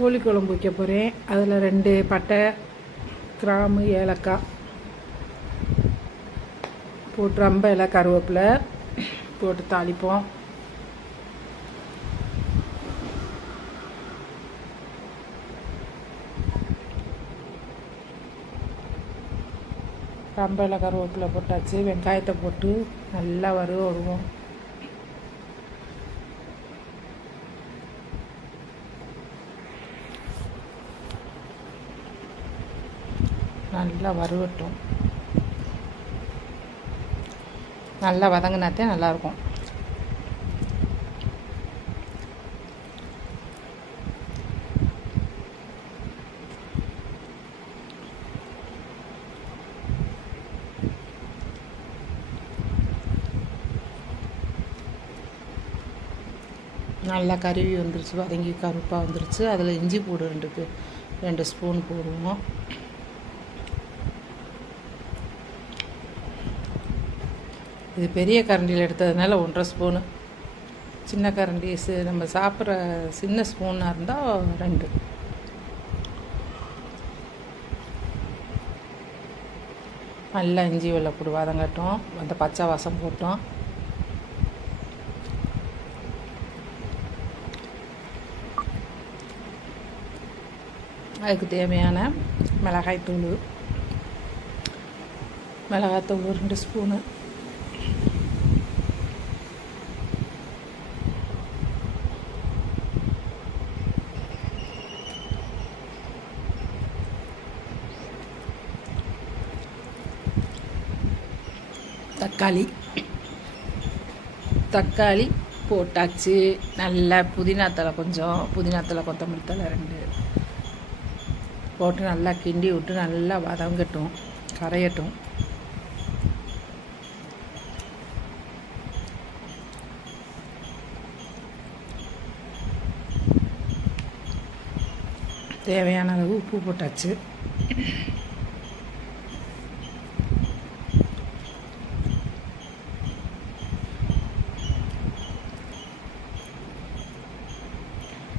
கோழி குழம்பு வைக்க போகிறேன். அதில் 2 பட்டை, கிராம்பு, ஏலக்காய் போட்டு ரொம்ப இலை கருவேப்பிலை போட்டு தாளிப்போம். ரொம்ப இலை கருவேப்பிலை போட்டாச்சு. வெங்காயத்தை போட்டு நல்லா வருவோம். நல்லா வறுவட்டும். நல்லா வதங்கினாத்தே நல்லாயிருக்கும். நல்லா கருவி வந்துருச்சு, வதங்கி கருப்பாக வந்துருச்சு. அதில் இஞ்சி பூடு 2 ஸ்பூன் போடுவோம். இது பெரிய கரண்டியில் எடுத்ததுனால 1.5 ஸ்பூனு, சின்ன கரண்டி நம்ம சாப்பிட்ற சின்ன ஸ்பூனாக இருந்தால் 2. நல்லா இஞ்சி வெள்ளைப்பூடு வதங்கட்டும். அந்த பச்சை வாசம் போட்டோம். அதுக்கு தேவையான மிளகாய்த்தூள் 2 ஸ்பூனு, தக்காளி போட்டாச்சு. நல்லா புதினாத்தலை கொஞ்சம், புதினாத்தலை கொத்தமல்லி தலை 2 போட்டு நல்லா கிண்டி விட்டு நல்லா வதங்கட்டும், கரையட்டும். தேவையான அளவு உப்பு போட்டாச்சு.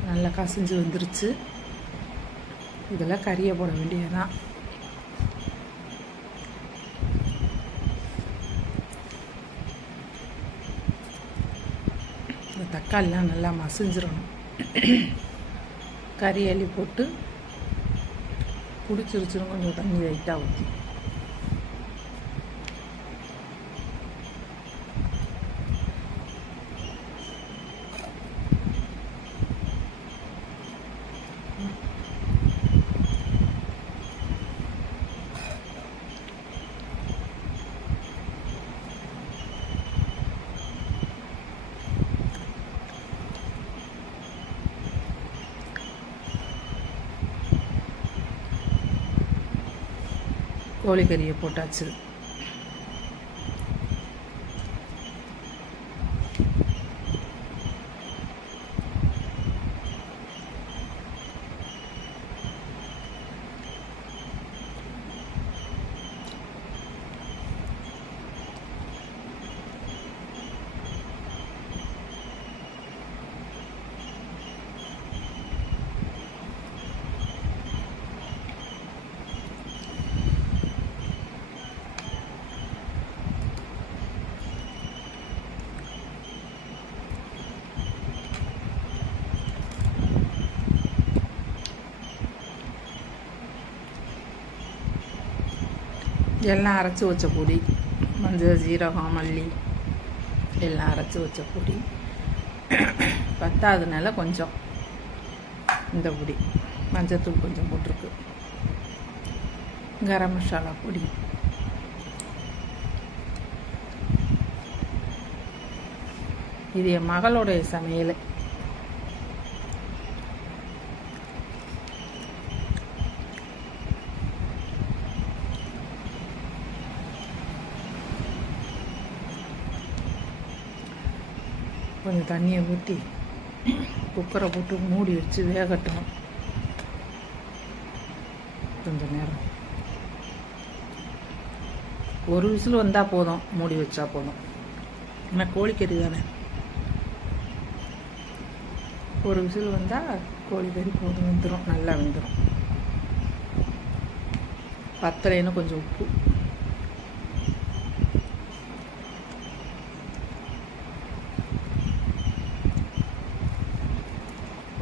நல்லா கசிஞ்சு வந்துருச்சு. இதில் கறியை போட வேண்டியதுதான். இந்த தக்காளிலாம் நல்லா மசிஞ்சிடணும். கறி அள்ளி போட்டு பிடிச்சிருச்சுன்னு கொஞ்சம் தண்ணி லைட்டாக ஊற்றி கோழிக்கறியை போட்டாச்சு. எல்லாம் அரைச்சி வச்ச பொடி, மஞ்சள், ஜீரகம், மல்லி எல்லாம் அரைச்சி வச்ச பொடி. பத்தாததுனால கொஞ்சம் இந்த பொடி, மஞ்சத்தூள் கொஞ்சம் போட்டிருக்கு, கரம் மசாலா பொடி. இது என் மகளுடைய சமையல். கொஞ்சம் தண்ணியை ஊற்றி குக்கரை போட்டு மூடி வச்சு வேகட்டும். கொஞ்சம் நேரம் ஒரு விசில் வந்தால் போதும், மூடி வச்சா போதும். ஏன்னா கோழிக்கறி தானே, ஒரு விசில் வந்தால் கோழிக்கறி போதும், வெந்துடும், நல்லா வெந்துடும். பத்தலைன்னு கொஞ்சம் உப்பு.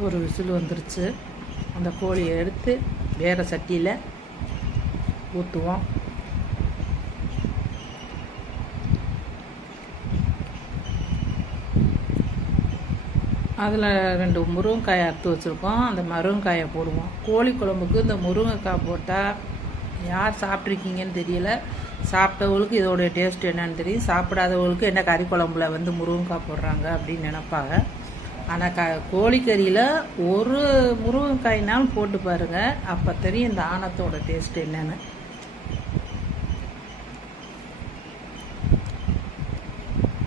ஒரு விசில் வந்துருச்சு. அந்த கோழியை எடுத்து வேறு சட்டியில் ஊற்றுவோம். அதில் 2 முருங்கைக்காயை அறுத்து வச்சுருக்கோம். அந்த முருங்கைக்காயை போடுவோம். கோழி குழம்புக்கு இந்த முருங்கைக்காய் போட்டால் யார் சாப்பிட்ருக்கீங்கன்னு தெரியல. சாப்பிட்டவங்களுக்கு இதோடைய டேஸ்ட் என்னன்னு தெரியும். சாப்பிடாதவங்களுக்கு என்ன கறி குழம்புல முருங்கைக்காய் போடுறாங்க அப்படின்னு நினைப்பாங்க. ஆனால் கோழிக்கறியில் ஒரு முருங்கைக்காய்னாலும் போட்டு பாருங்கள், அப்போ தெரியும் இந்த ஆணத்தோட டேஸ்ட் என்னன்னு.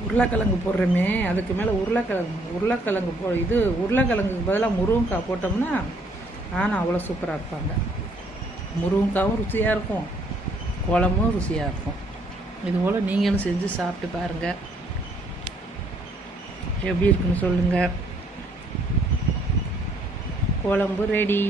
உருளைக்கிழங்கு போடுறோமே, அதுக்கு மேலே உருளைக்கிழங்கு உருளைக்கிழங்குக்கு பதிலாக முருங்கைக்காய் போட்டோம்னா ஆனால் அவ்வளோ சூப்பராக இருப்பாங்க. முருங்கைக்காவும் ருசியாக இருக்கும், குழம்பும் ருசியாக இருக்கும். இதுபோல் நீங்களும் செஞ்சு சாப்பிட்டு பாருங்கள், எப்படி இருக்குன்னு சொல்லுங்கள். குழம்பு ரெடி.